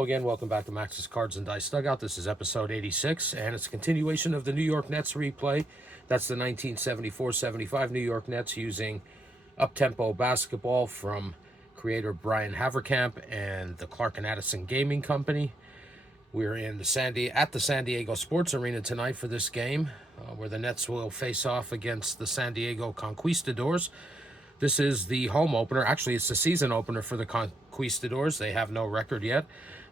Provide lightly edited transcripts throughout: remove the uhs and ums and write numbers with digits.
Hello again, welcome back to Max's Cards and Dice Dugout. This is episode 86, and it's a continuation of the New York Nets replay. That's the 1974-75 New York Nets using Uptempo basketball from creator Brian Haverkamp and the Clark and Addison Gaming Company. We're in the San Diego Sports Arena tonight for this game, where the Nets will face off against the San Diego Conquistadors. This is the home opener. Actually, it's the season opener for the Conquistadors. They have no record yet.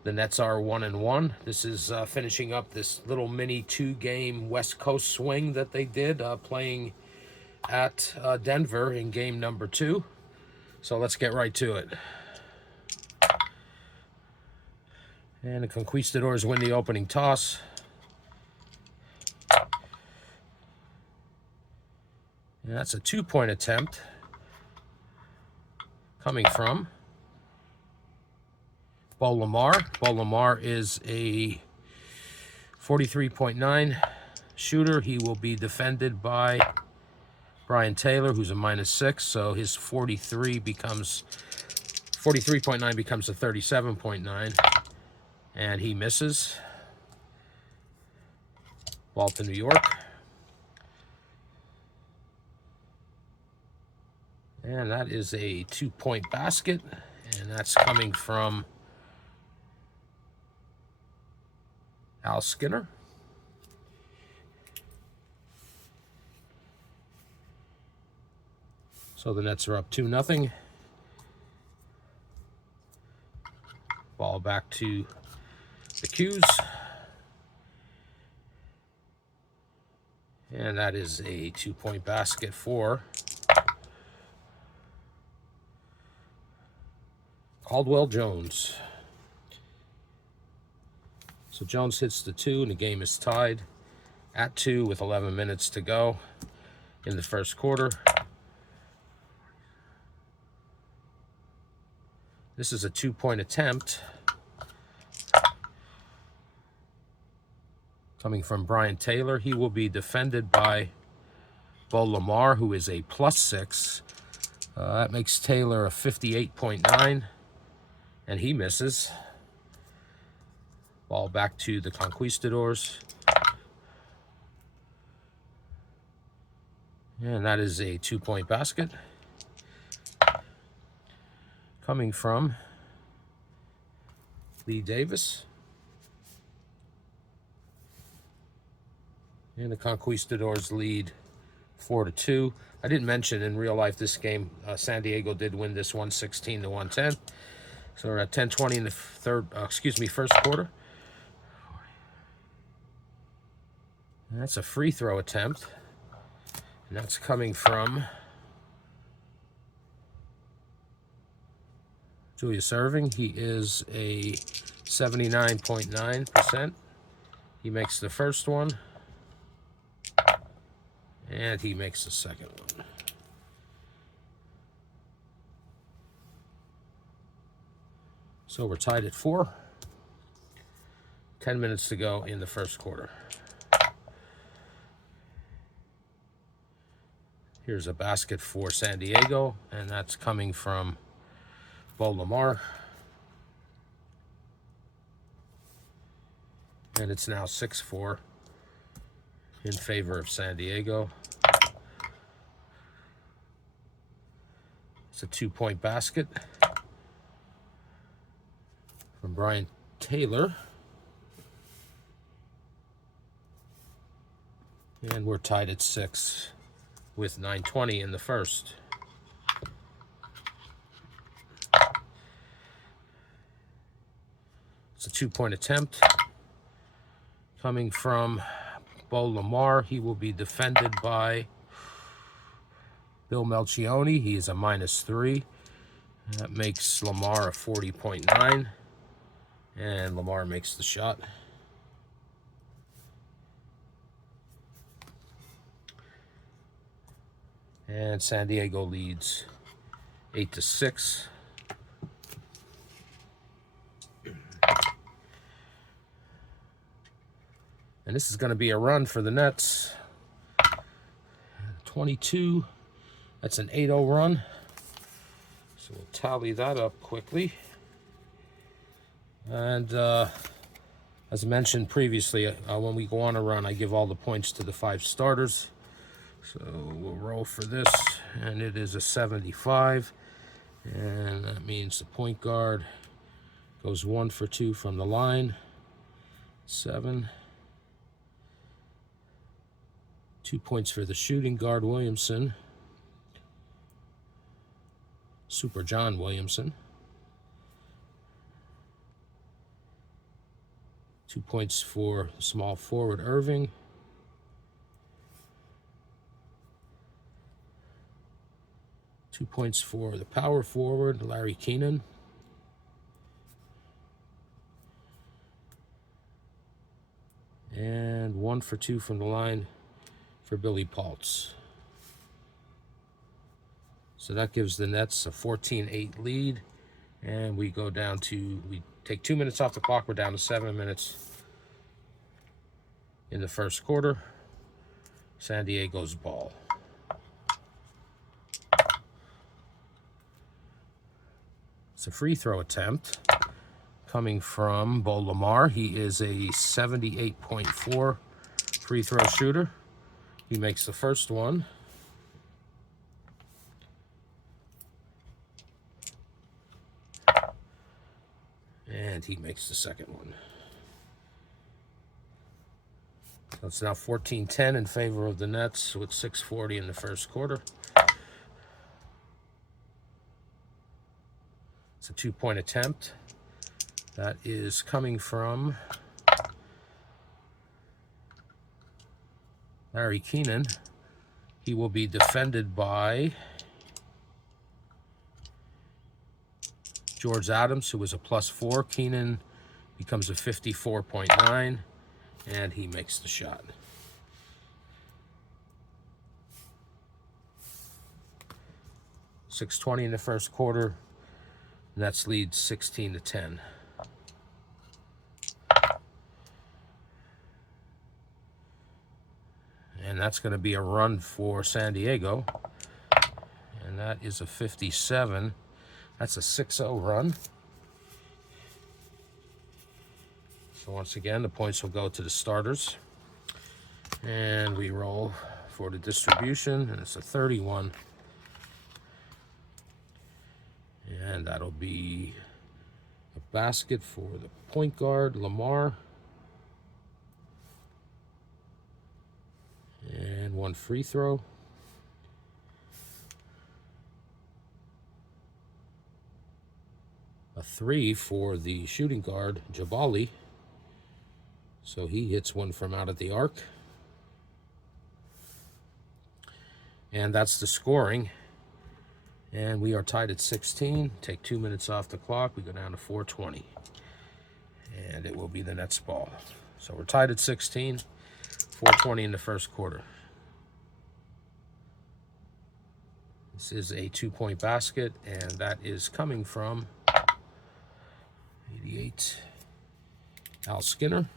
The Nets are 1-1. This is finishing up this little mini two-game West Coast swing that they did, playing at Denver in game number 2. So let's get right to it. And the Conquistadors win the opening toss. And that's a 2-point attempt coming from Bo Lamar. Bo Lamar is a 43.9 shooter. He will be defended by Brian Taylor, who's a -6. So his 43.9 becomes a 37.9. And he misses. Ball to New York. And that is a 2-point basket. And that's coming from Al Skinner. So the Nets are up 2-0. Ball back to the Qs. And that is a 2-point basket for Caldwell Jones. So Jones hits the 2, and the game is tied at 2 with 11 minutes to go in the first quarter. This is a 2-point attempt coming from Brian Taylor. He will be defended by Bo Lamar, who is a +6. That makes Taylor a 58.9, and he misses. Ball back to the Conquistadors. And that is a 2-point basket coming from Lee Davis. And the Conquistadors lead 4-2. I didn't mention in real life this game, San Diego did win this 116-110. So we're at 10:20 in the first quarter. And that's a free throw attempt. And that's coming from Julius Erving. He is a 79.9%. He makes the first one. And he makes the second one. So we're tied at 4. 10 minutes to go in the first quarter. Here's a basket for San Diego, and that's coming from Bo Lamar. And it's now 6-4 in favor of San Diego. It's a 2-point basket from Brian Taylor. And we're tied at 6 with 9:20 in the first. It's a 2-point attempt coming from Bo Lamar. He will be defended by Bill Melchioni. He is a -3. That makes Lamar a 40.9. And Lamar makes the shot. And San Diego leads 8-6. And this is going to be a run for the Nets. 22. That's an 8-0 run. So we'll tally that up quickly. And as mentioned previously, when we go on a run, I give all the points to the 5 starters. So we'll roll for this, and it is a 75. And that means the point guard goes 1 for 2 from the line. 7. 2 points for the shooting guard, Williamson. Super John Williamson. 2 points for small forward, Irving. 2 points for the power forward, Larry Keenan. And 1 for 2 from the line for Billy Paltz. So that gives the Nets a 14-8 lead. And we go down to, we take 2 minutes off the clock. We're down to 7 minutes in the first quarter. San Diego's ball. It's a free throw attempt coming from Bo Lamar. He is a 78.4 free throw shooter. He makes the first one. And he makes the second one. So it's now 14-10 in favor of the Nets with 6:40 in the first quarter. It's a 2-point attempt. That is coming from Larry Keenan. He will be defended by George Adams, who was a +4. Keenan becomes a 54.9, and he makes the shot. .620 in the first quarter. Nets lead 16-10. And that's going to be a run for San Diego. And that is a 57. That's a 6-0 run. So once again, the points will go to the starters. And we roll for the distribution, and it's a 31. And that'll be a basket for the point guard, Lamar. And 1 free throw. A 3 for the shooting guard, Jabali. So he hits one from out of the arc. And that's the scoring. And we are tied at 16. Take 2 minutes off the clock. We go down to 4:20. And it will be the Nets ball. So we're tied at 16. 4:20 in the first quarter. This is a 2-point basket, and that is coming from 88, Al Skinner.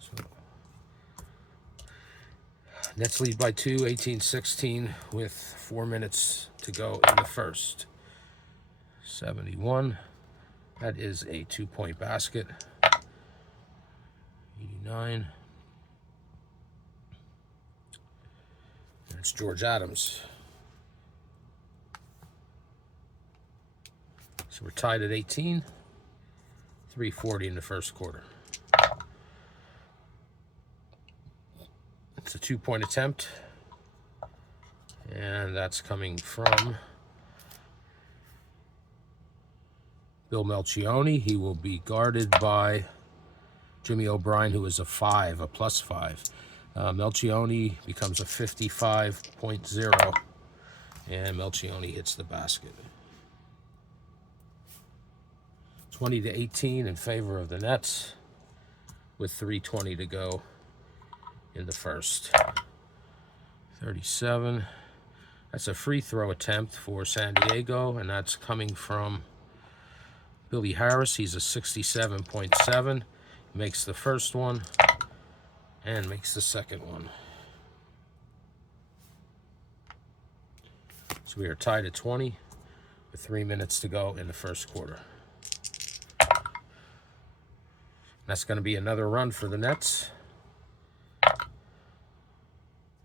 So, Nets lead by 2, 18-16, with 4 minutes to go in the first. 71. That is a 2-point basket. 89. It's George Adams. So we're tied at 18. 3:40 in the first quarter. It's a 2-point attempt. And that's coming from Bill Melchioni. He will be guarded by Jimmy O'Brien, who is a 5, a +5. Melchioni becomes a 55.0, and Melchioni hits the basket. 20-18 in favor of the Nets, with 3:20 to go in the first. 37. That's a free throw attempt for San Diego, and that's coming from Billy Harris. He's a 67.7. Makes the first one and makes the second one. So we are tied at 20 with 3 minutes to go in the first quarter. That's going to be another run for the Nets.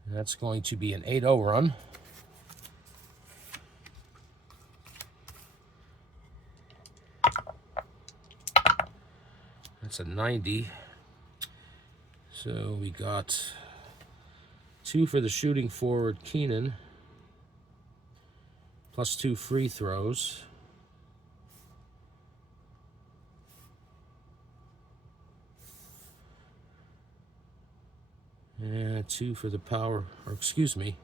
That's going to be an 8-0 run. That's a 90. So we got 2 for the shooting forward, Keenan, plus 2 free throws. And 2 for the power, or excuse me.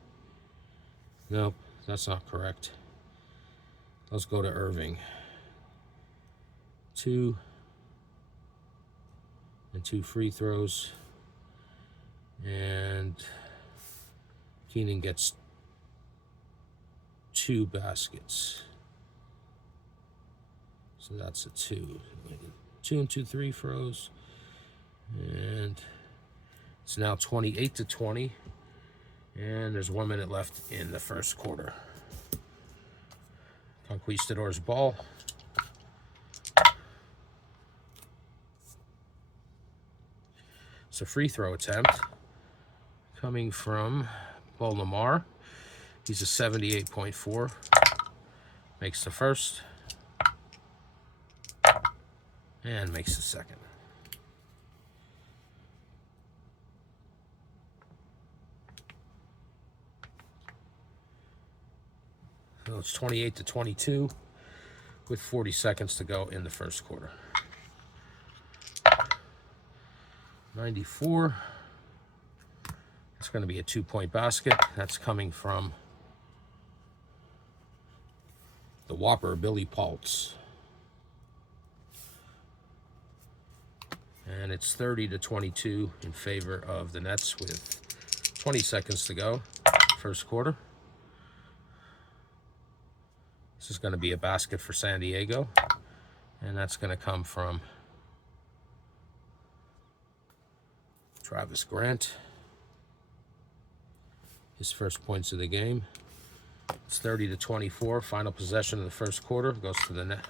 Nope, that's not correct. Let's go to Irving. 2 and 2 free throws. And Keenan gets 2 baskets. So that's a 2. 2 and 2 free throws. And it's now 28-20. And there's 1 minute left in the first quarter. Conquistadors ball. It's a free throw attempt coming from Bo Lamar. He's a 78.4. Makes the first. And makes the second. So it's 28-22 with 40 seconds to go in the first quarter. 94. It's going to be a 2-point basket. That's coming from the Whopper, Billy Paltz. And it's 30-22 in favor of the Nets with 20 seconds to go. First quarter. This is going to be a basket for San Diego. And that's going to come from Travis Grant. His first points of the game. It's 30-24. Final possession of the first quarter. Goes to the net.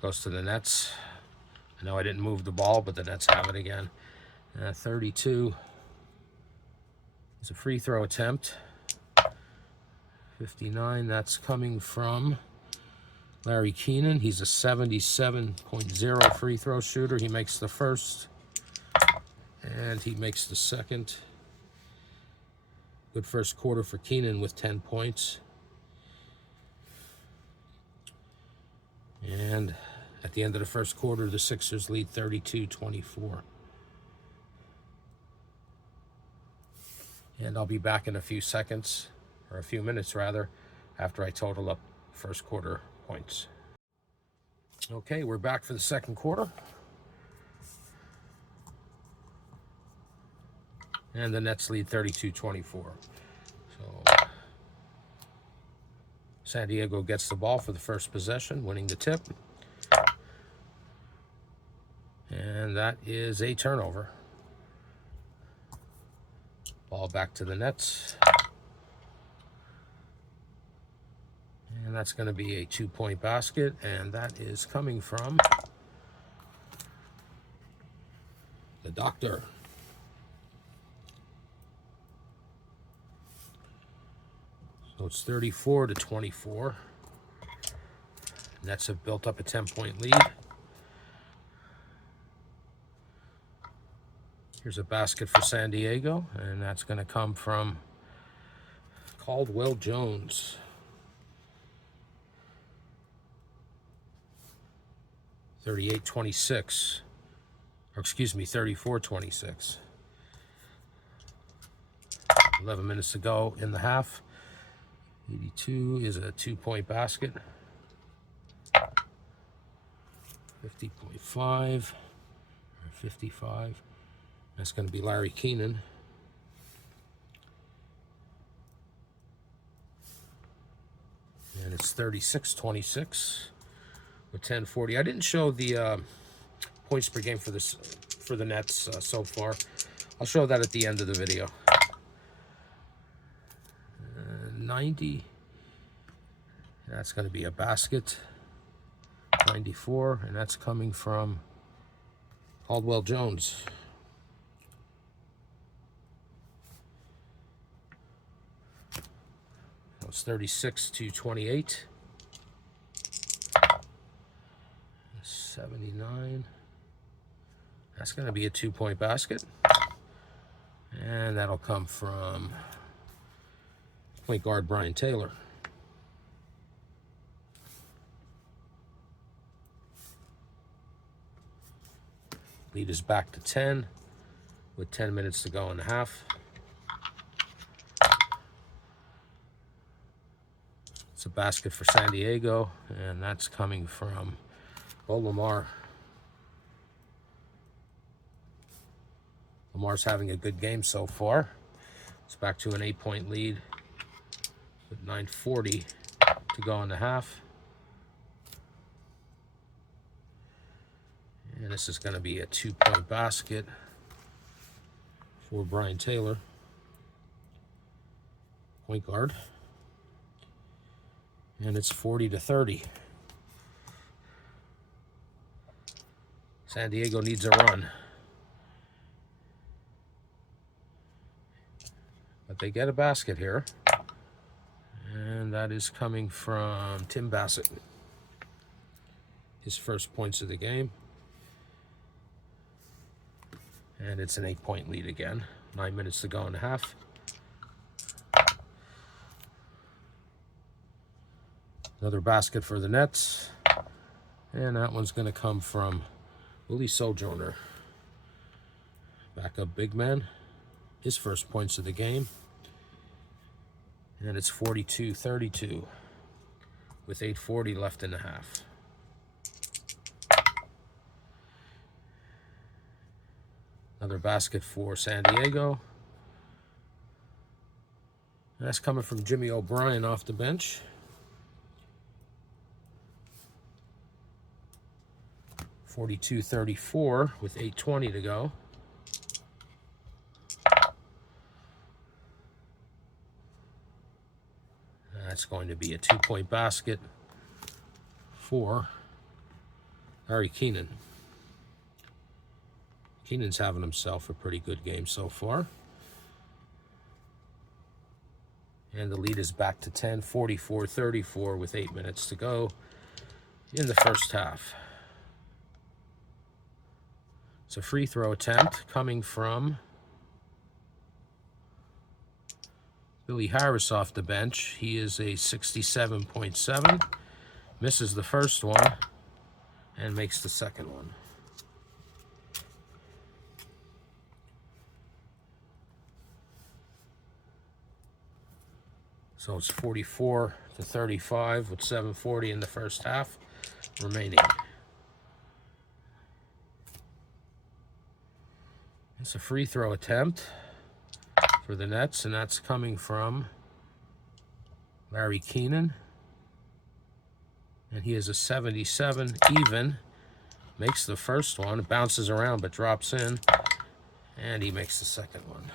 Goes to the Nets. I know I didn't move the ball, but the Nets have it again. 32. It's a free throw attempt. 59. That's coming from Larry Keenan. He's a 77.0 free throw shooter. He makes the first. And he makes the second. Good first quarter for Keenan with 10 points. And at the end of the first quarter, the Sixers lead 32-24. And I'll be back in a few seconds, or a few minutes rather, after I total up first quarter points. Okay, we're back for the second quarter. And the Nets lead 32-24. So San Diego gets the ball for the first possession, winning the tip. And that is a turnover. Ball back to the Nets. And that's going to be a 2-point basket. And that is coming from the Doctor. So it's 34-24. Nets have built up a 10-point lead. Here's a basket for San Diego, and that's going to come from Caldwell Jones. 38-26. Or excuse me, 34-26. 11 minutes to go in the half. 82 is a 2-point basket. 50.5 or 55. That's going to be Larry Keenan. And it's 36-26 with 10:40. I didn't show the points per game for the Nets so far. I'll show that at the end of the video. 90. That's going to be a basket, 94, and that's coming from Caldwell Jones. That was 36-28. 79. That's going to be a 2-point basket. And that'll come from point guard Brian Taylor. Lead is back to 10 with 10 minutes to go in the half. It's a basket for San Diego, and that's coming from Bo Lamar. Lamar's having a good game so far. It's back to an 8-point lead with 9:40 to go in the half. And this is going to be a 2-point basket for Brian Taylor, point guard. And it's 40-30. San Diego needs a run. But they get a basket here. And that is coming from Tim Bassett. His first points of the game. And it's an 8-point lead again. 9 minutes to go in the half. Another basket for the Nets. And that one's going to come from Willie Sojourner. Backup big man. His first points of the game. And it's 42-32 with 8:40 left in the half. Another basket for San Diego. And that's coming from Jimmy O'Brien off the bench. (42-34) with 8:20 to go. That's going to be a 2-point basket for Harry Keenan. Keenan's having himself a pretty good game so far. And the lead is back to 10, 44-34 with 8 minutes to go in the first half. It's a free throw attempt coming from Billy Harris off the bench. He is a 67.7. Misses the first one and makes the second one. So it's 44-35 with 7:40 in the first half remaining. It's a free throw attempt for the Nets, and that's coming from Larry Keenan. And he is a 77 even. Makes the first one, bounces around but drops in, and he makes the second one.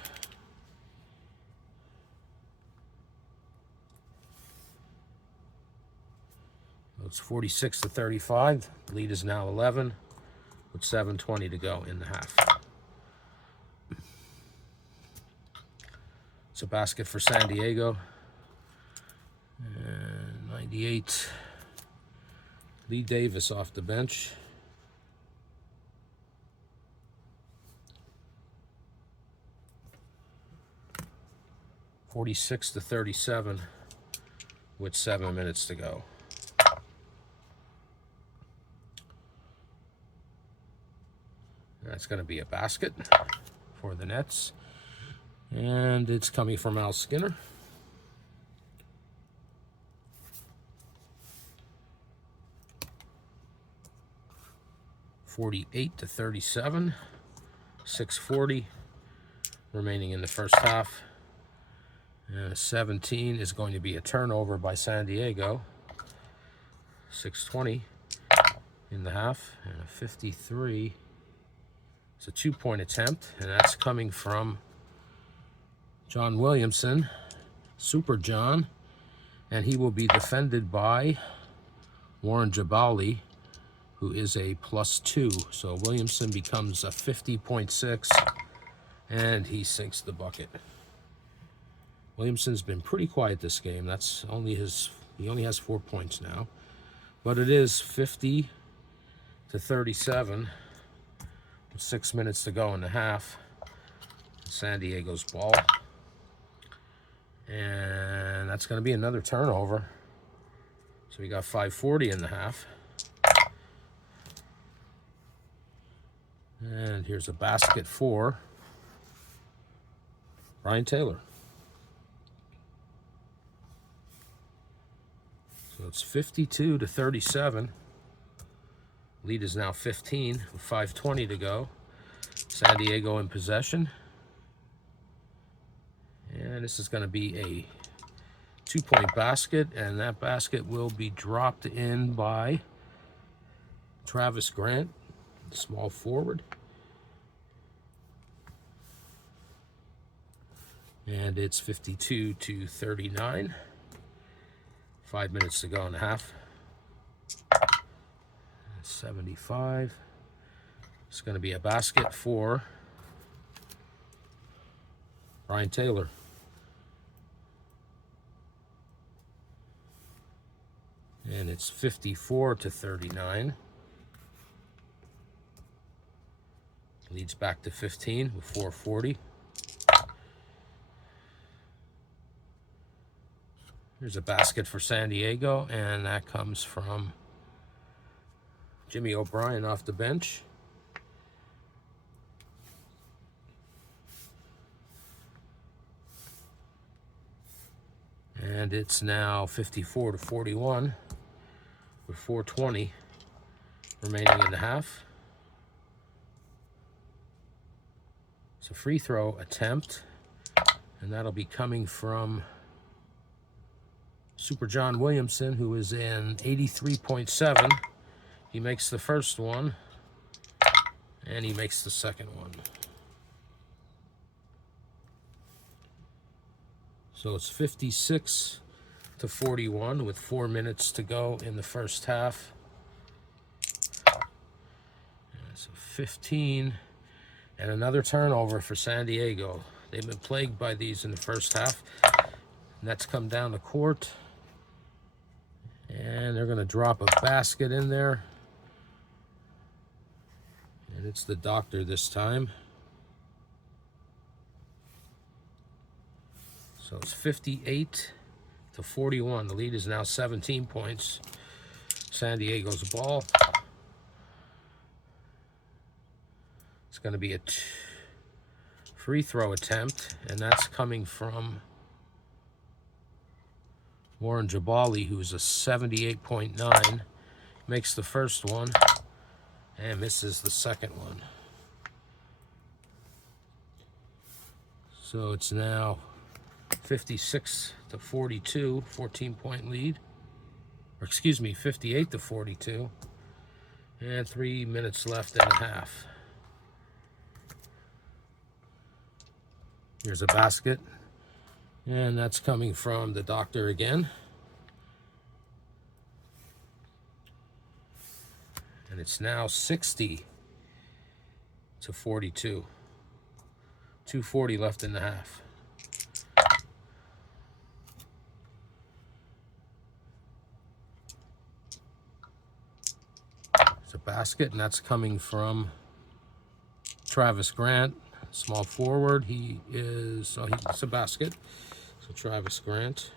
It's 46-35. The lead is now 11 with 7:20 to go in the half. It's a basket for San Diego. And 98. Lee Davis off the bench. (46-37) with 7 minutes to go. That's going to be a basket for the Nets. And it's coming from Al Skinner. (48-37), 6:40 remaining in the first half. And a 17 is going to be a turnover by San Diego. 6:20 in the half, and a 53. It's a 2-point attempt, and that's coming from John Williamson, Super John, And he will be defended by Warren Jabali, who is a +2. So Williamson becomes a 50.6, and he sinks the bucket. Williamson's been pretty quiet this game. That's only he only has 4 points now. But it is 50-37 with 6 minutes to go in the half. San Diego's ball. And that's going to be another turnover. So we got 5:40 in the half. And here's a basket for Brian Taylor. So it's 52-37. Lead is now 15 with 5:20 to go. San Diego in possession. And this is going to be a 2-point basket, and that basket will be dropped in by Travis Grant, small forward. And it's 52-39. 5 minutes to go in the half. 75. It's going to be a basket for Brian Taylor. And it's 54-39. Leads back to 15 with 4:40. Here's a basket for San Diego, and that comes from Jimmy O'Brien off the bench. And it's now 54-41 with 4:20 remaining in the half. It's a free throw attempt, and that'll be coming from Super John Williamson, who is in 83.7. He makes the first one, and he makes the second one. So it's 56-41 with 4 minutes to go in the first half. So 15, and another turnover for San Diego. They've been plagued by these in the first half. Nets come down the court, and they're going to drop a basket in there. And it's the doctor this time. So it's 58-41. The lead is now 17 points. San Diego's ball. It's going to be a free throw attempt, and that's coming from Warren Jabali, who's a 78.9. Makes the first one and misses the second one. So it's now 56-42, 14-point lead. Or excuse me, 58-42. And 3 minutes left in the half. Here's a basket. And that's coming from the doctor again. And it's now 60-42. 2:40 left in the half. It's a basket, and that's coming from Travis Grant, small forward. It's a basket. So Travis Grant.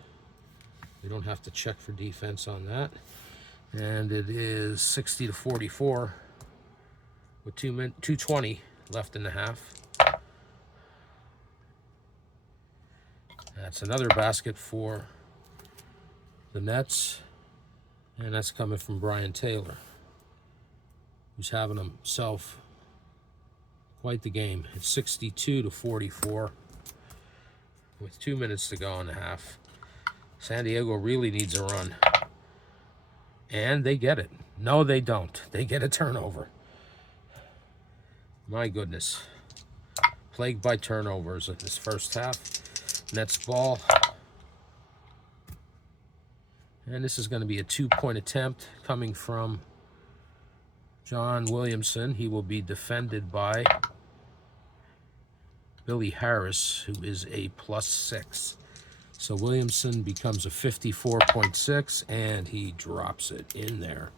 We don't have to check for defense on that. And it is 60-44 with 2:20 left in the half. That's another basket for the Nets, and that's coming from Brian Taylor, who's having himself quite the game. It's 62-44 with 2 minutes to go in the half. San Diego really needs a run, and they get it. No, they don't. They get a turnover. My goodness. Plagued by turnovers in this first half. Nets ball. And this is going to be a 2-point attempt coming from John Williamson. He will be defended by Billy Harris, who is a +6. So Williamson becomes a 54.6, and he drops it in there.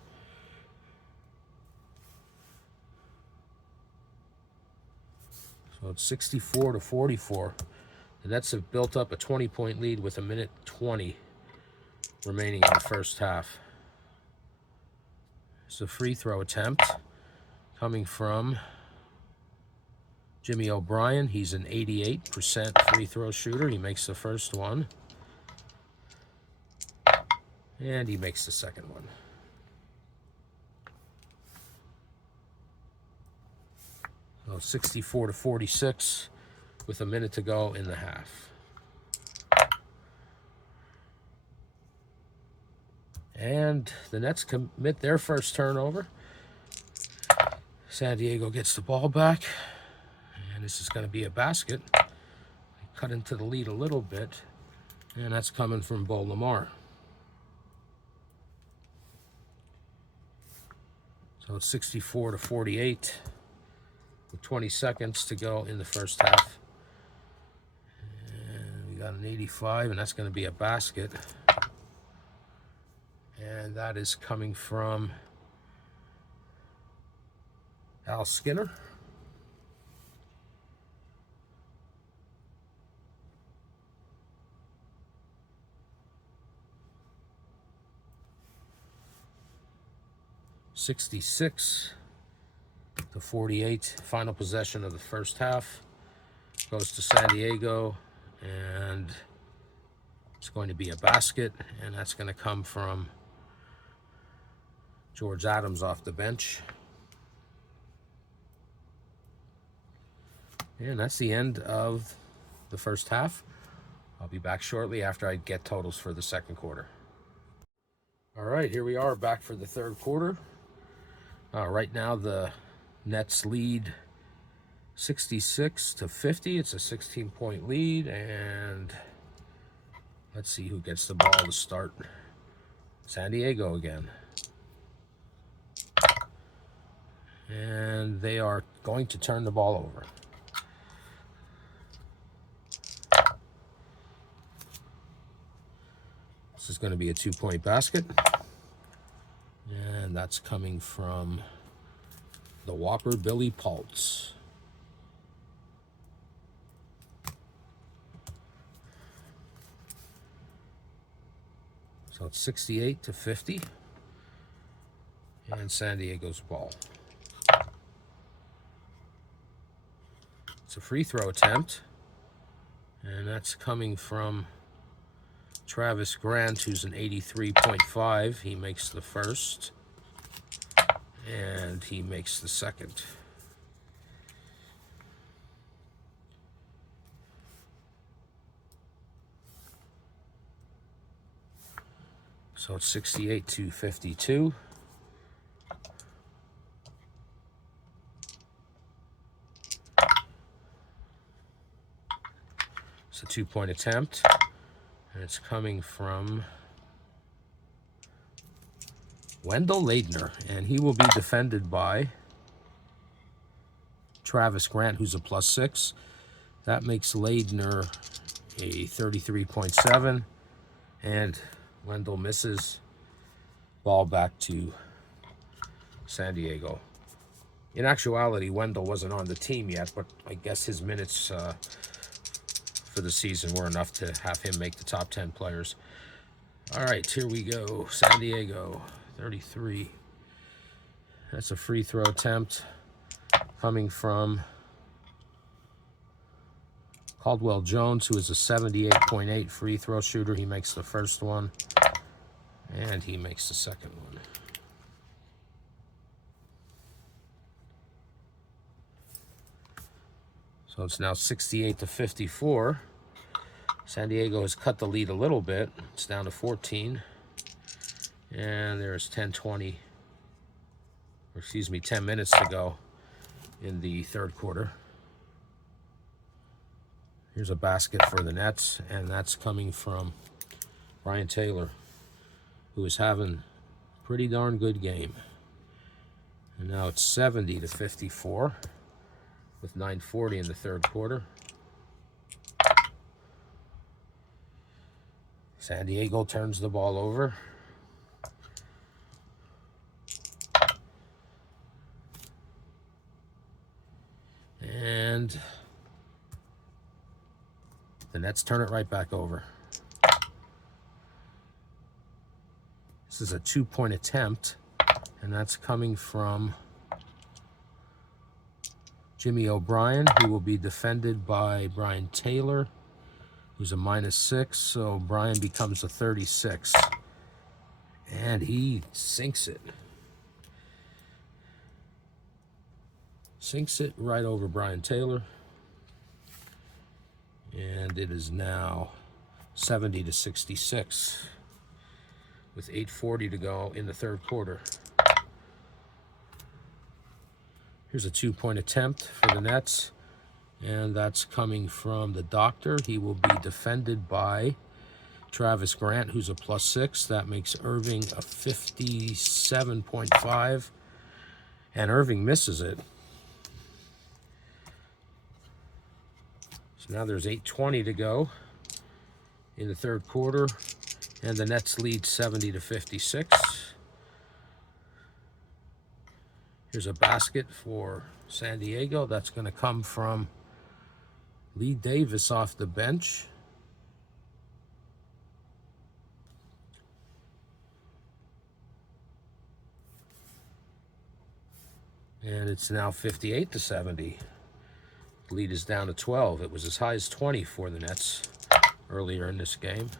So it's 64-44. The Nets have built up a 20-point lead with 1:20 remaining in the first half. It's a free throw attempt coming from Jimmy O'Brien. He's an 88% free throw shooter. He makes the first one. And he makes the second one. So 64-46 with 1 minute to go in the half. And the Nets commit their first turnover. San Diego gets the ball back. And this is going to be a basket. They cut into the lead a little bit. And that's coming from Bo Lamar. So it's 64-48 with 20 seconds to go in the first half. And we got an 85, and that's going to be a basket. And that is coming from Al Skinner. (66-48). Final possession of the first half goes to San Diego, and it's going to be a basket, and that's going to come from George Adams off the bench. And that's the end of the first half. I'll be back shortly after I get totals for the second quarter. All right, here we are back for the third quarter. Right now, the Nets lead 66-50. It's a 16-point lead, and let's see who gets the ball to start. San Diego again. And they are going to turn the ball over. This is going to be a 2-point basket. And that's coming from the Whopper, Billy Paltz. So it's 68-50. And San Diego's ball. It's a free throw attempt. And that's coming from Travis Grant, who's an 83.5. He makes the first. And he makes the second. So it's 68-52. It's a 2-point attempt. And it's coming from Wendell Ladner, and he will be defended by Travis Grant, who's a +6. That makes Ladner a 33.7, and Wendell misses. Ball back to San Diego. In actuality, Wendell wasn't on the team yet, but I guess his minutes for the season were enough to have him make the top 10 players. All right, here we go. San Diego, 33. That's a free throw attempt coming from Caldwell Jones, who is a 78.8 free throw shooter. He makes the first one, and he makes the second one. So it's now 68-54. San Diego has cut the lead a little bit. It's down to 14. And there's 10 minutes to go in the third quarter. Here's a basket for the Nets, and that's coming from Brian Taylor. who is having a pretty darn good game. And now it's 70-54 with 9:40 in the third quarter. San Diego turns the ball over. And the Nets turn it right back over. This is a 2-point attempt, and that's coming from Jimmy O'Brien, who will be defended by Brian Taylor, who's a -6, so Brian becomes a 36. And he sinks it. Sinks it right over Brian Taylor. And it is now 70-66 with 8:40 to go in the third quarter. Here's a 2-point attempt for the Nets, and that's coming from the Doctor. He will be defended by Travis Grant, who's a +6. That makes Irving a 57.5, and Irving misses it. So now there's 8:20 to go in the third quarter, and the Nets lead 70-56. Here's a basket for San Diego. That's going to come from Lee Davis off the bench. And it's now 58-70. The lead is down to 12. It was as high as 20 for the Nets earlier in this game.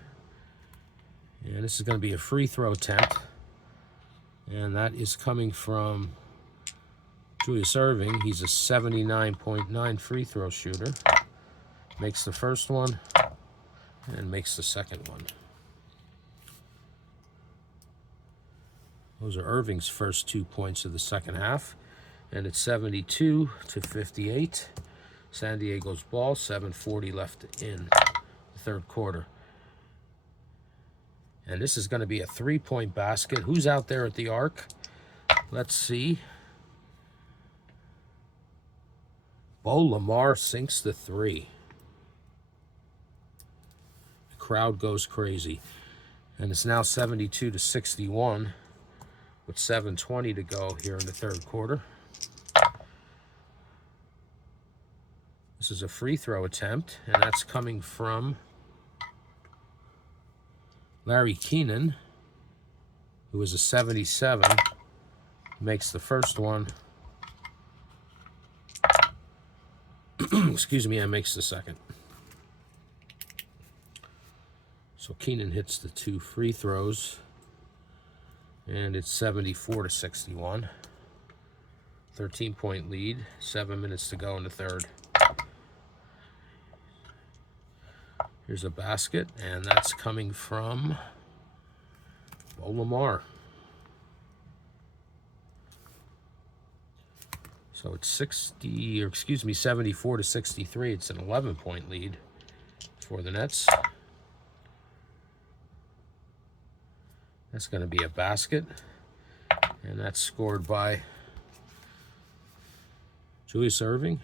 And this is going to be a free throw attempt. And that is coming from Julius Irving. He's a 79.9 free throw shooter. Makes the first one and makes the second one. Those are Irving's first 2 points of the second half. And it's 72-58. San Diego's ball, 7:40 left in the third quarter. And this is going to be a 3-point basket. Who's out there at the arc? Let's see. Bo Lamar sinks the 3. The crowd goes crazy. And it's now 72-61 with 7:20 to go here in the third quarter. This is a free throw attempt, and that's coming from Larry Keenan, who is a 77, makes the first one. Excuse me, and makes the second. So Keenan hits the 2 free throws, and it's 74-61. 13-point lead, 7 minutes to go in the third. Here's a basket, and that's coming from Bo Lamar. So it's 74-63. It's an 11-point lead for the Nets. That's going to be a basket, and that's scored by Julius Irving.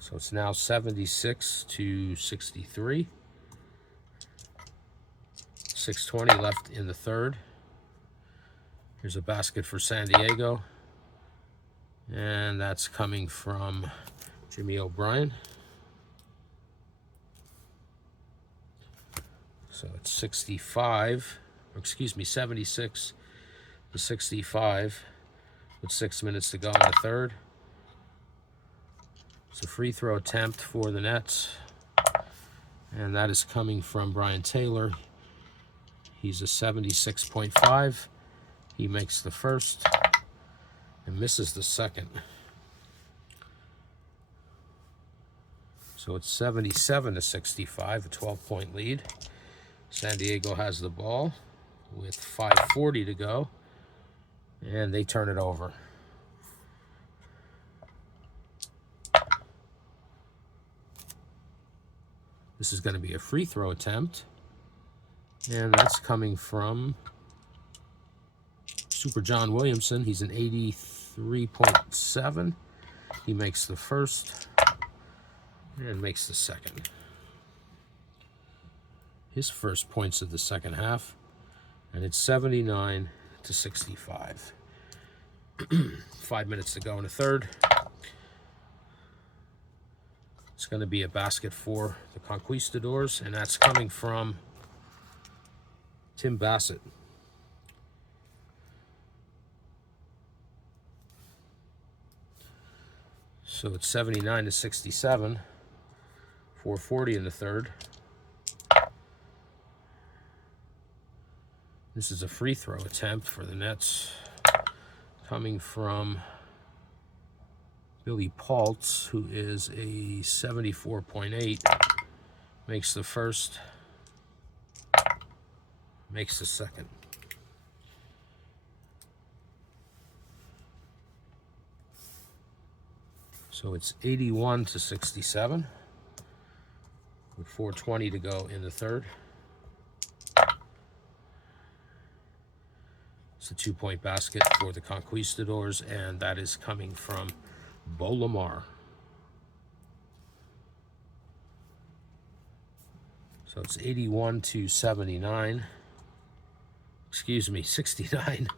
So it's now 76-63. 6:20 left in the third. Here's a basket for San Diego. And that's coming from Jimmy O'Brien. So it's 76-65 with 6 minutes to go in the third. It's a free throw attempt for the Nets, and that is coming from Brian Taylor. He's a 76.5. He makes the first and misses the second. So it's 77-65, a 12-point lead. San Diego has the ball with 5:40 to go, and they turn it over. This is going to be a free throw attempt. And that's coming from Super John Williamson. He's an 83.7. He makes the first and makes the second. His first points of the second half. And it's 79-65. 5 minutes to go in the third. It's going to be a basket for the Conquistadors, and that's coming from Tim Bassett. So it's 79-67, 4:40 in the third. This is a free throw attempt for the Nets, coming from Billy Paltz, who is a 74.8, makes the first, makes the second. So it's 81-67 with 4:20 to go in the third. It's a 2-point basket for the Conquistadors, and that is coming from Bo Lamar. So it's 81-79. Excuse me, 69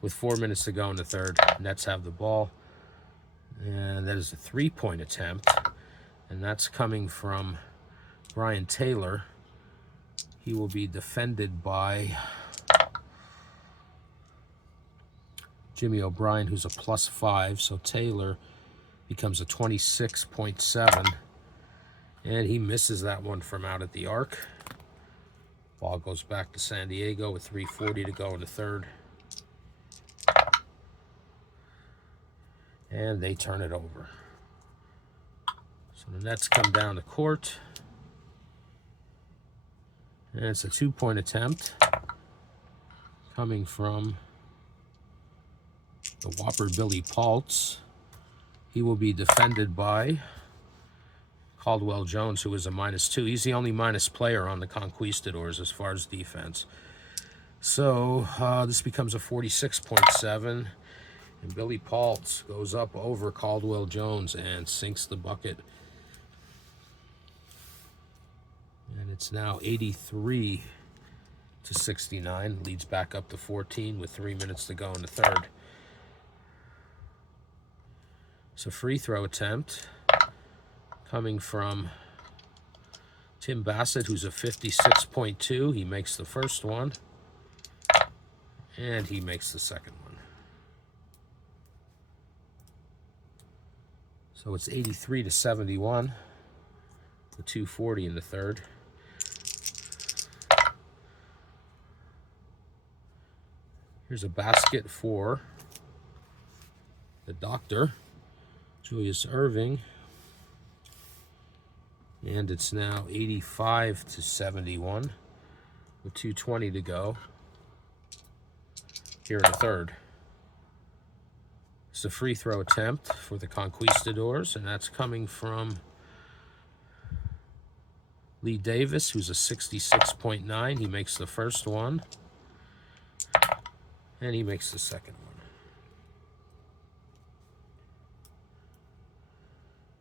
with 4 minutes to go in the third. Nets have the ball. And that is a 3-point attempt. And that's coming from Brian Taylor. He will be defended by Jimmy O'Brien, who's a +5. So Taylor becomes a 26.7. And he misses that one from out at the arc. Ball goes back to San Diego with 3:40 to go in the third. And they turn it over. So the Nets come down the court. And it's a 2-point attempt coming from the Whopper Billy Paltz. He will be defended by Caldwell Jones, who is a -2. He's the only minus player on the Conquistadors as far as defense. So this becomes a 46.7. And Billy Paltz goes up over Caldwell Jones and sinks the bucket. And it's now 83-69. Leads back up to 14 with 3 minutes to go in the third. It's a free throw attempt coming from Tim Bassett, who's a 56.2. He makes the first one. And he makes the second one. So it's 83-71 with 2:40 in the third. Here's a basket for the Doctor, Julius Irving. And it's now 85-71 with 2:20 to go here in the third. It's a free throw attempt for the Conquistadors, and that's coming from Lee Davis, who's a 66.9. He makes the first one, and he makes the second one.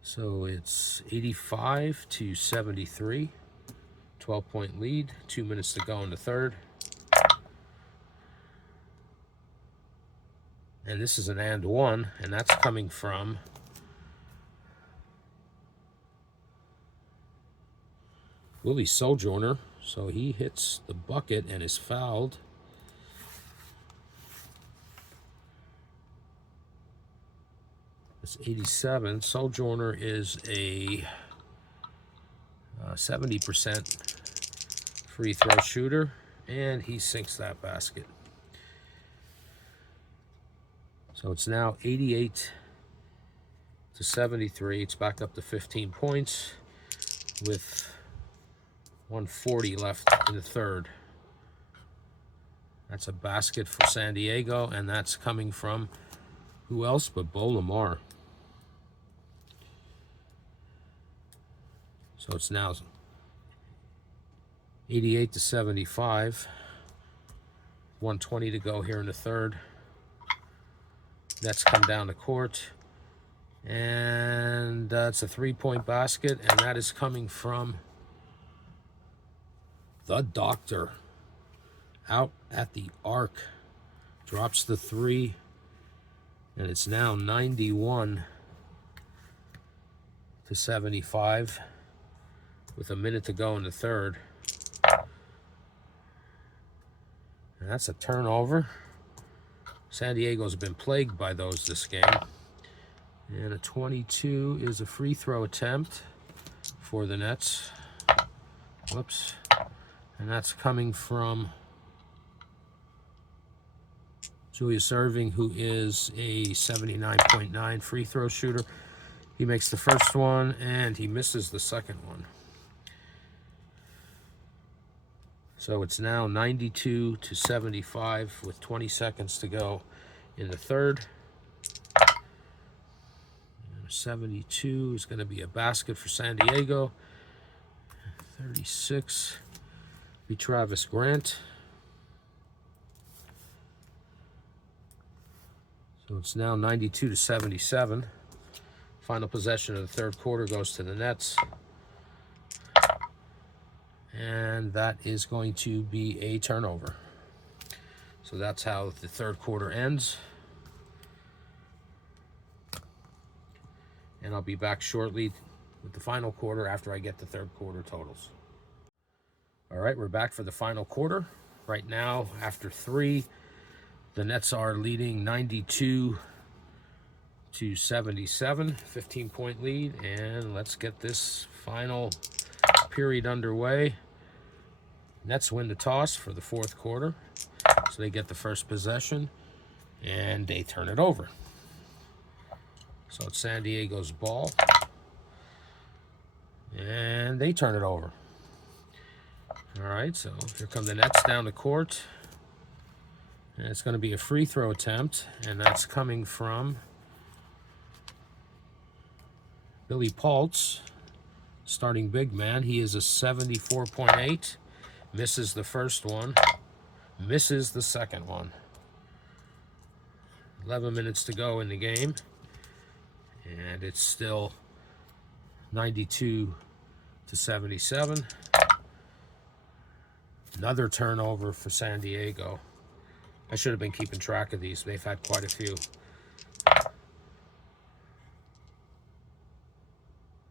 So it's 85-73, 12-point lead, 2 minutes to go in the third. And this is an and one, and that's coming from Willie Sojourner. So he hits the bucket and is fouled. It's 87. Sojourner is a 70% free throw shooter, and he sinks that basket. So it's now 88-73. It's back up to 15 points with 1:40 left in the third. That's a basket for San Diego, and that's coming from who else but Bo Lamar. So it's now 88 to 75. 120 to go here in the third. Nets come down the court. And it's a three-point basket, and that is coming from the Doctor. Out at the arc. Drops the three. And it's now 91 to 75 with a minute to go in the third. And that's a turnover. San Diego's been plagued by those this game. And a 22 is a free throw attempt for the Nets. Whoops. And that's coming from Julius Erving, who is a 79.9 free throw shooter. He makes the first one, and he misses the second one. So it's now 92 to 75 with 20 seconds to go in the third. 72 is going to be a basket for San Diego. 36 be Travis Grant. So it's now 92 to 77. Final possession of the third quarter goes to the Nets. And that is going to be a turnover. So that's how the third quarter ends. And I'll be back shortly with the final quarter after I get the third quarter totals. All right, we're back for the final quarter. Right now, after three, the Nets are leading 92 to 77, 15-point lead. And let's get this final period underway. Nets win the toss for the fourth quarter. So they get the first possession, and they turn it over. So it's San Diego's ball. And they turn it over. All right, so here come the Nets down the court. And it's going to be a free throw attempt, and that's coming from Billy Paltz, starting big man. He is a 74.8. Misses the first one. Misses the second one. 11 minutes to go in the game. And it's still 92 to 77. Another turnover for San Diego. I should have been keeping track of these. They've had quite a few.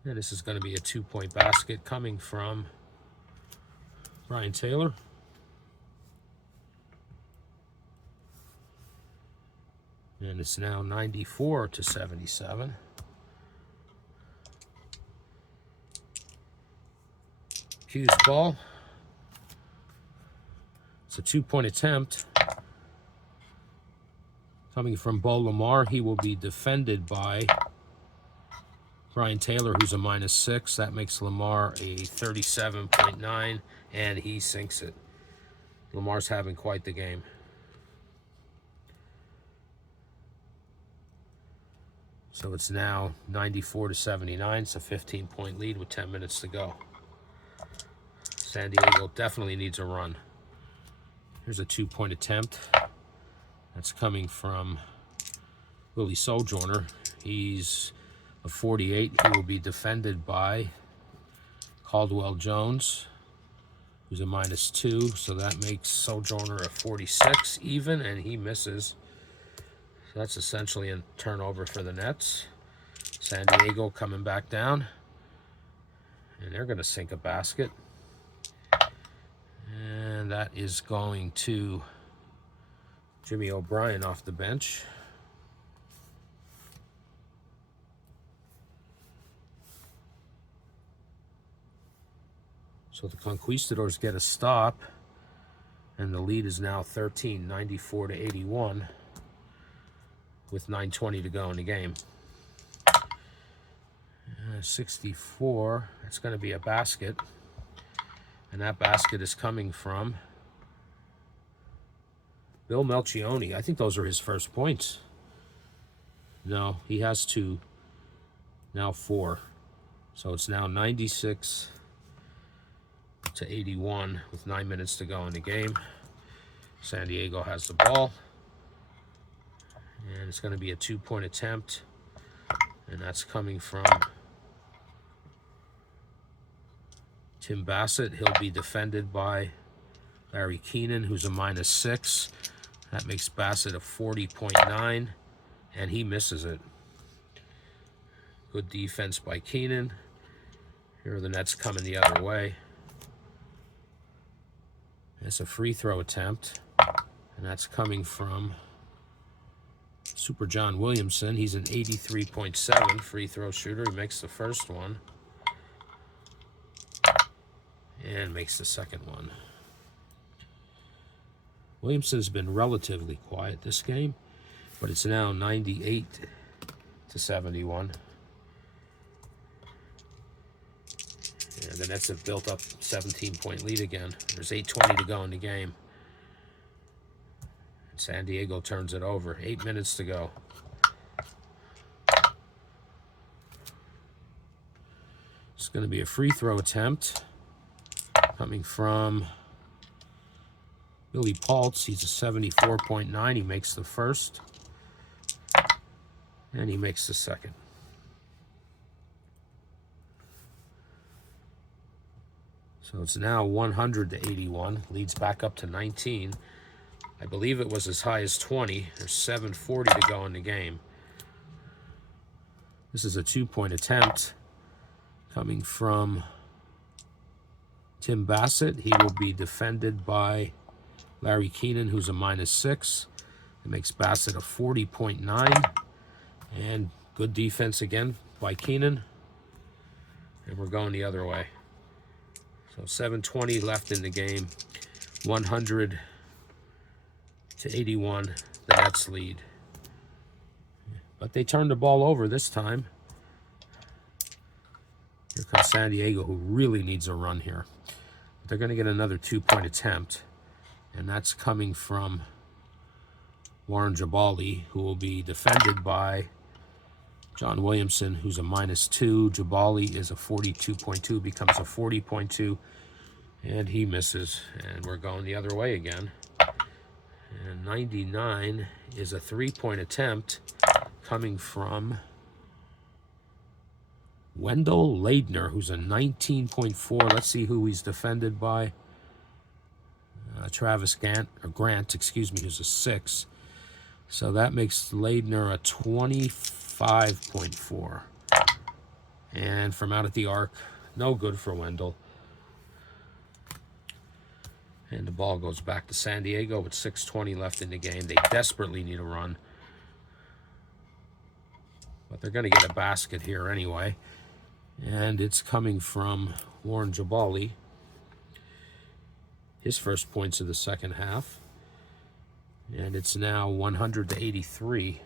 And this is going to be a two-point basket coming from Brian Taylor. And it's now 94 to 77. Hughes ball. It's a two-point attempt. Coming from Bo Lamar, he will be defended by Brian Taylor, who's a -6. That makes Lamar a 37.9, and he sinks it. Lamar's having quite the game. So it's now 94 to 79. It's a 15-point lead with 10 minutes to go. San Diego definitely needs a run. Here's a two-point attempt. That's coming from Willie Sojourner. He's a 48. He will be defended by Caldwell Jones, who's a -2. So that makes Sojourner a 46 even, and he misses. So that's essentially a turnover for the Nets. San Diego coming back down. And they're going to sink a basket. And that is going to Jimmy O'Brien off the bench. So the Conquistadors get a stop. And the lead is now 13, 94 to 81. With 9:20 to go in the game. 64, it's going to be a basket. And that basket is coming from Bill Melchione. I think those are his first points. No, he has two. Now 4. So it's now 96 to 81 with 9 minutes to go in the game. San Diego has the ball. And it's going to be a 2-point attempt. And that's coming from Tim Bassett. He'll be defended by Larry Keenan, who's a -6. That makes Bassett a 40.9. And he misses it. Good defense by Keenan. Here are the Nets coming the other way. It's a free throw attempt. And that's coming from Super John Williamson. He's an 83.7 free throw shooter. He makes the first one. And makes the second one. Williamson's been relatively quiet this game, but it's now 98 to 71. And the Nets have built up 17-point lead again. There's 8:20 to go in the game. San Diego turns it over. 8 minutes to go. It's going to be a free throw attempt coming from Billy Paltz. He's a 74.9. He makes the first. And he makes the second. So it's now 100 to 81. Leads back up to 19. I believe it was as high as 20. There's 7:40 to go in the game. This is a 2-point attempt coming from Tim Bassett. He will be defended by Larry Keenan, who's a -6. It makes Bassett a 40.9. And good defense again by Keenan. And we're going the other way. So 7:20 left in the game. 100 to 81, the Nets lead. But they turned the ball over this time. Here comes San Diego, who really needs a run here. They're going to get another 2-point attempt. And that's coming from Warren Jabali, who will be defended by John Williamson, who's a -2. Jabali is a 42.2, becomes a 40.2. And he misses. And we're going the other way again. And 99 is a 3-point attempt coming from Wendell Leidner, who's a 19.4. Let's see who he's defended by. Travis Grant, who's a 6. So that makes Leidner a 25.4. And from out at the arc, no good for Wendell. And the ball goes back to San Diego with 6:20 left in the game. They desperately need a run. But they're going to get a basket here anyway. And it's coming from Warren Jabali. His first points of the second half. And it's now 100 to 83.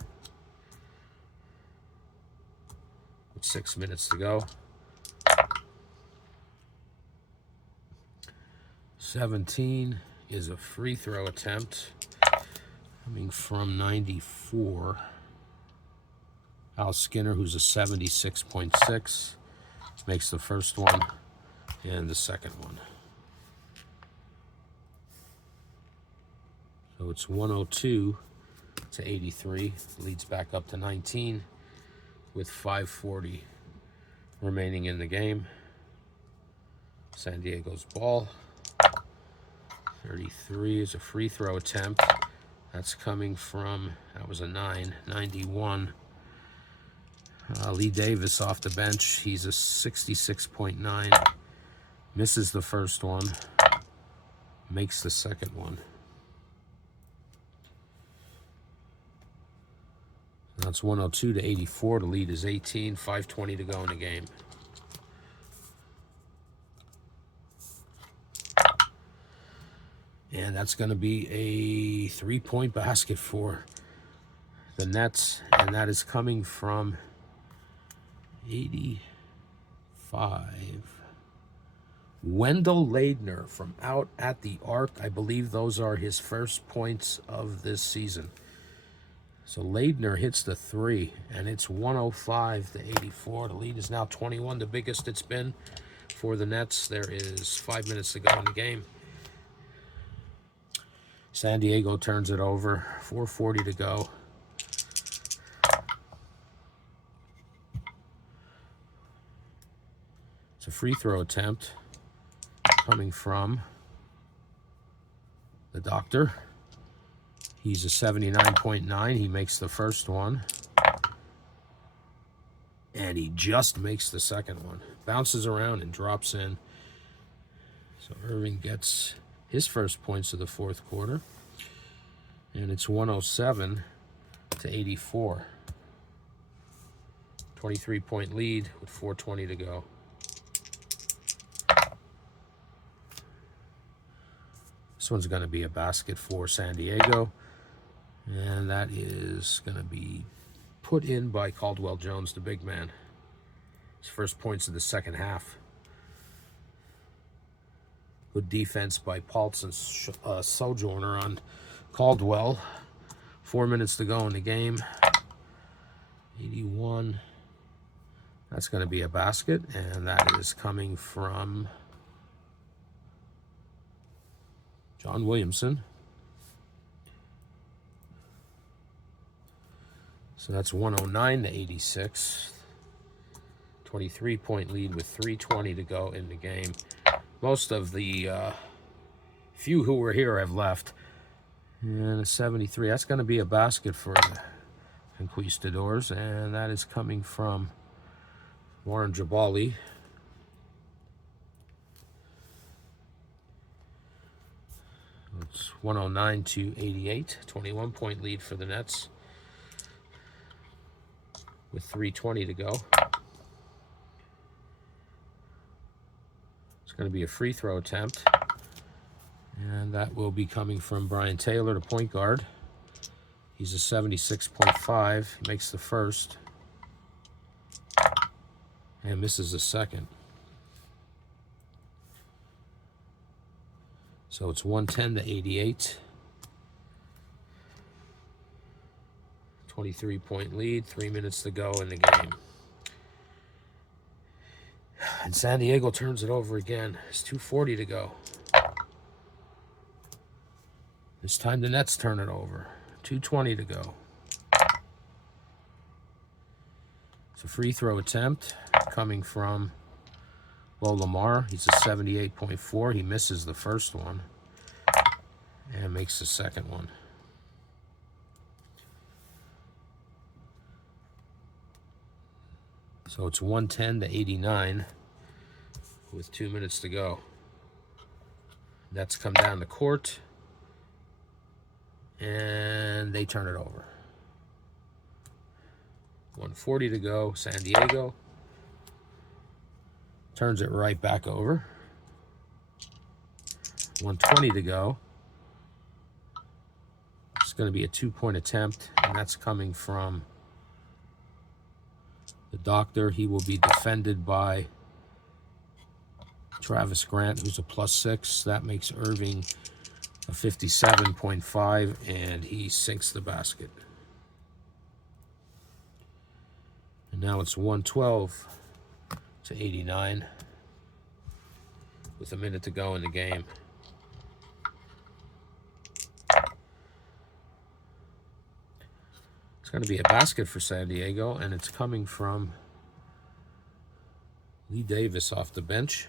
With 6 minutes to go. 17 is a free throw attempt coming from 94. Al Skinner, who's a 76.6, makes the first one and the second one. So it's 102 to 83. Leads back up to 19 with 5:40 remaining in the game. San Diego's ball. 33 is a free throw attempt. That's coming from, that was a 9, 91. Lee Davis off the bench. He's a 66.9. Misses the first one. Makes the second one. That's 102 to 84. The lead is 18. 5:20 to go in the game. And that's going to be a 3-point basket for the Nets. And that is coming from 85. Wendell Leidner from out at the arc. I believe those are his first points of this season. So Leidner hits the 3, and it's 105 to 84. The lead is now 21, the biggest it's been for the Nets. There is 5 minutes to go in the game. San Diego turns it over. 4:40 to go. It's a free throw attempt coming from the Doctor. He's a 79.9. He makes the first one. And he just makes the second one. Bounces around and drops in. So Irving gets his first points of the fourth quarter. And it's 107 to 84. 23-point lead with 4:20 to go. This one's going to be a basket for San Diego. And that is going to be put in by Caldwell Jones, the big man. His first points of the second half. Good defense by Paltz and Sojourner on Caldwell. 4 minutes to go in the game. 81. That's going to be a basket, and that is coming from John Williamson. So that's 109 to 86. 23-point lead with 3:20 to go in the game. Most of the few who were here have left. And a 73. That's going to be a basket for the Conquistadors, and that is coming from Warren Jabali. It's 109 to 88. 21-point lead for the Nets with 3:20 to go. It's going to be a free throw attempt, and that will be coming from Brian Taylor, the point guard. He's a 76.5. He makes the first and misses the second. So it's 110 to 88. 23-point lead, 3 minutes to go in the game. And San Diego turns it over again. It's 2:40 to go. This time the Nets turn it over. 2:20 to go. It's a free throw attempt coming from Bo Lamar. He's a 78.4. He misses the first one and makes the second one. So it's 110 to 89 with 2 minutes to go. Nets come down the court and they turn it over. 1:40 to go. San Diego turns it right back over. 1:20 to go. It's going to be a 2-point attempt, and that's coming from the Doctor. He will be defended by Travis Grant, who's a +6. That makes Irving a 57.5, and he sinks the basket. And now it's 112 to 89 with a minute to go in the game. It's going to be a basket for San Diego, and it's coming from Lee Davis off the bench.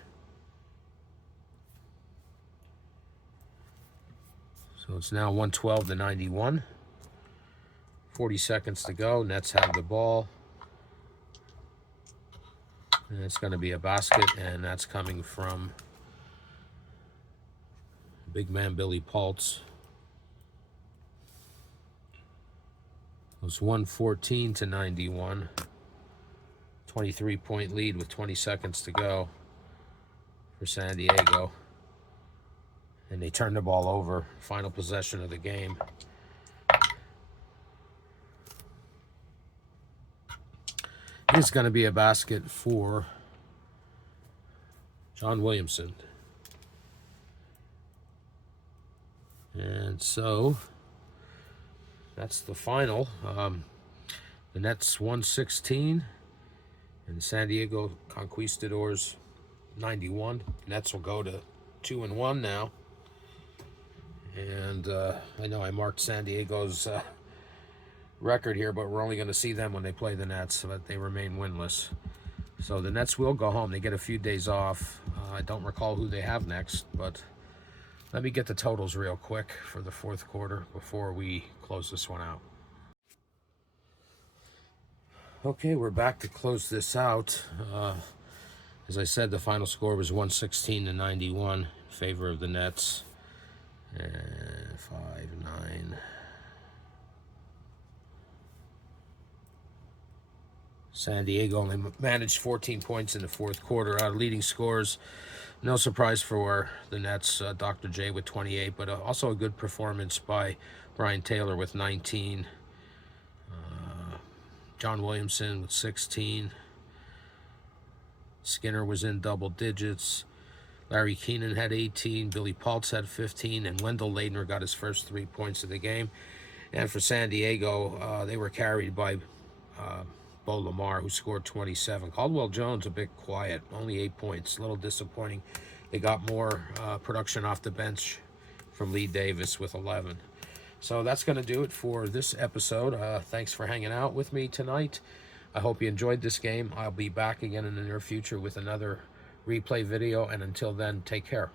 So it's now 112 to 91. 40 seconds to go. Nets have the ball. And it's going to be a basket, and that's coming from big man Billy Paltz. It was 114 to 91. 23-point lead with 20 seconds to go for San Diego. And they turn the ball over. Final possession of the game. It's going to be a basket for John Williamson. And so that's the final. The Nets 116 and San Diego Conquistadors 91. Nets will go to 2-1 now. And I know I marked San Diego's record here, but we're only going to see them when they play the Nets, but they remain winless. So the Nets will go home. They get a few days off. I don't recall who they have next, but let me get the totals real quick for the fourth quarter before we close this one out. Okay, we're back to close this out. As I said, the final score was 116-91 in favor of the Nets. And 5-9. San Diego only managed 14 points in the fourth quarter. Leading scorers, no surprise for the Nets, Dr. J with 28, but also a good performance by Brian Taylor with 19. John Williamson with 16. Skinner was in double digits. Larry Keenan had 18. Billy Paltz had 15. And Wendell Ladner got his first 3 points of the game. And for San Diego, they were carried by Bo Lamar, who scored 27. Caldwell Jones a bit quiet, only 8 points. A little disappointing. They got more production off the bench from Lee Davis with 11. So that's going to do it for this episode. Thanks for hanging out with me tonight. I hope you enjoyed this game. I'll be back again in the near future with another replay video. And until then, take care.